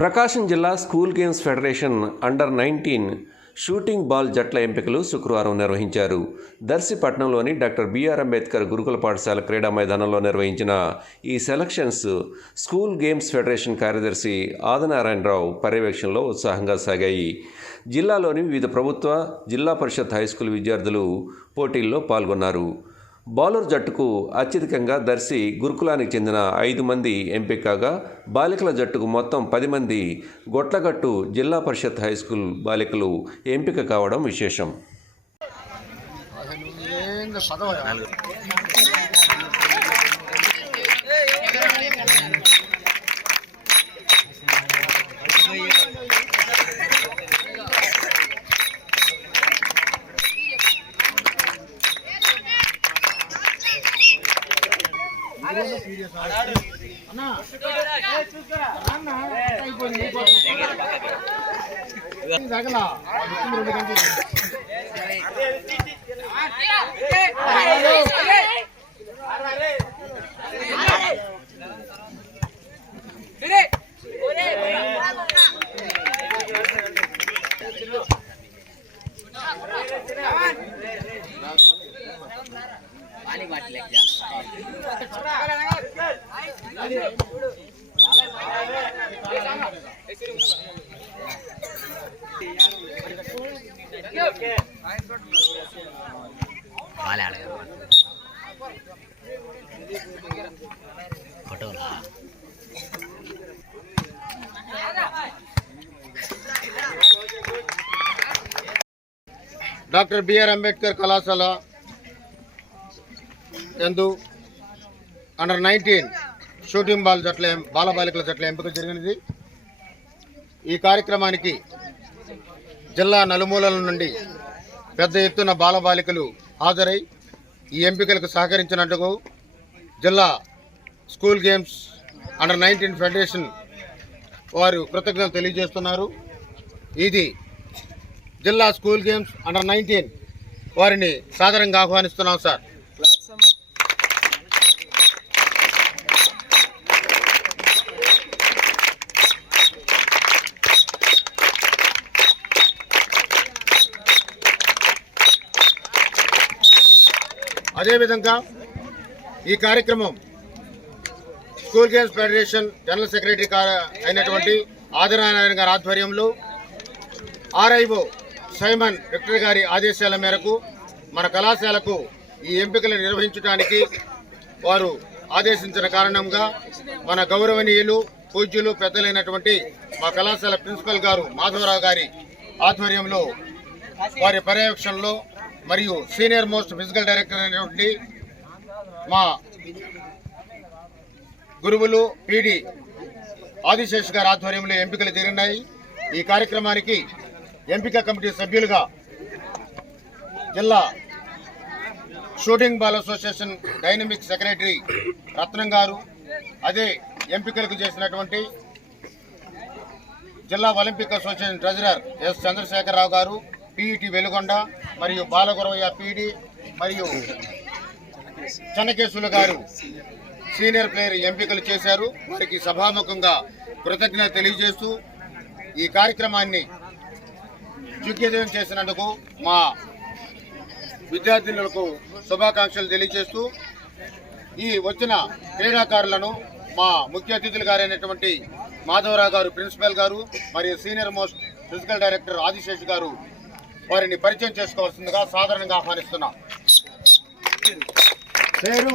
ప్రకాశం జిల్లా school games federation under nineteen shooting ball జట్ల ఎంపికలు శుక్రవారం నిర్వహించారు. దర్శిపట్నంలోని డాక్టర్ బిఆర్ అంబేద్కర్ గురుకుల పాఠశాల క్రీడా మైదానంలో నిర్వహించిన ఈ సెలక్షన్స్ స్కూల్ గేమ్స్ ఫెడరేషన్ కార్యదర్శి ఆదినారాయణరావు పర్యవేక్షణలో ఉత్సాహంగా సాగాయి. జిల్లాలోని వివిధ ప్రభుత్వ జిల్లా పరిషత్ హైస్కూల్ విద్యార్థులు పోటీల్లో పాల్గొన్నారు. బౌలర్ జట్టుకు అత్యధికంగా దర్శి గురుకులానికి చెందిన ఐదు మంది ఎంపిక కాగా బాలికల జట్టుకు మొత్తం పది మంది గొట్లగట్టు జిల్లా పరిషత్ హై స్కూల్ బాలికలు ఎంపిక కావడం విశేషం. ఏందో ఫోటోలా డాక్టర్ బిఆర్ అంబేద్కర్ కళాశాల ఎందు అండర్ నైన్టీన్ షూటింగ్ బాల్ జట్ల ఎం- బాలబాలికల జట్ల ఎంపిక జరిగినది. ఈ కార్యక్రమానికి జిల్లా నలుమూలల నుండి పెద్ద ఎత్తున బాలబాలికలు హాజరై ఈ ఎంపికలకు సహకరించినట్టుకు జిల్లా school games under nineteen federation వారు కృతజ్ఞతలు తెలియజేస్తున్నారు. ఇది జిల్లా స్కూల్ గేమ్స్ అండర్ నైన్టీన్ వారిని సాదరంగా ఆహ్వానిస్తున్నాం సార్. అదేవిధంగా ఈ కార్యక్రమం school games federation general secretary అయినటువంటి ఆదినారాయణ గారి ఆధ్వర్యంలో ఆర్ఐఓ సైమన్ విక్టర్ గారి ఆదేశాల మేరకు మన కళాశాలకు ఈ ఎంపికలు నిర్వహించడానికి వారు ఆదేశించిన కారణంగా మన గౌరవనీయులు పూజ్యులు పెద్దలైనటువంటి మా కళాశాల ప్రిన్సిపల్ గారు మాధవరావు గారి ఆధ్వర్యంలో వారి పర్యవేక్షణలో మరియు సీనియర్ మోస్ట్ ఫిజికల్ డైరెక్టర్ అయినటువంటి మా గురువులు పీడి ఆదిశేష్ గారి ఆధ్వర్యంలో ఎంపికలు జరిగినాయి ఈ కార్యక్రమానికి ఎంపిక కమిటీ సభ్యులుగా జిల్లా shooting ball association dynamic secretary Ratnam గారు అదే ఎంపికలకు చేసినటువంటి జిల్లా Olympic association treasurer S Chandrasekhara Rao గారు పిఈటి వెలుగొండ మరియు బాలగురవయ్య పీడి మరియు చెన్నకేశులు గారు సీనియర్ ప్లేయర్ ఎంపికలు చేశారు. వారికి సభాముఖంగా కృతజ్ఞత తెలియజేస్తూ ఈ కార్యక్రమాన్ని దిగ్విజయం చేసినందుకు మా విద్యార్థినులకు శుభాకాంక్షలు తెలియజేస్తూ ఈ వచ్చిన క్రీడాకారులను మా ముఖ్య అతిథులు గారైనటువంటి మాధవరావు గారు ప్రిన్సిపల్ గారు మరియు senior most physical director Adishesh గారు వారిని పరిచయం చేసుకోవాల్సిందిగా సాధారణంగా ఆహ్వానిస్తున్నాం. పేరు?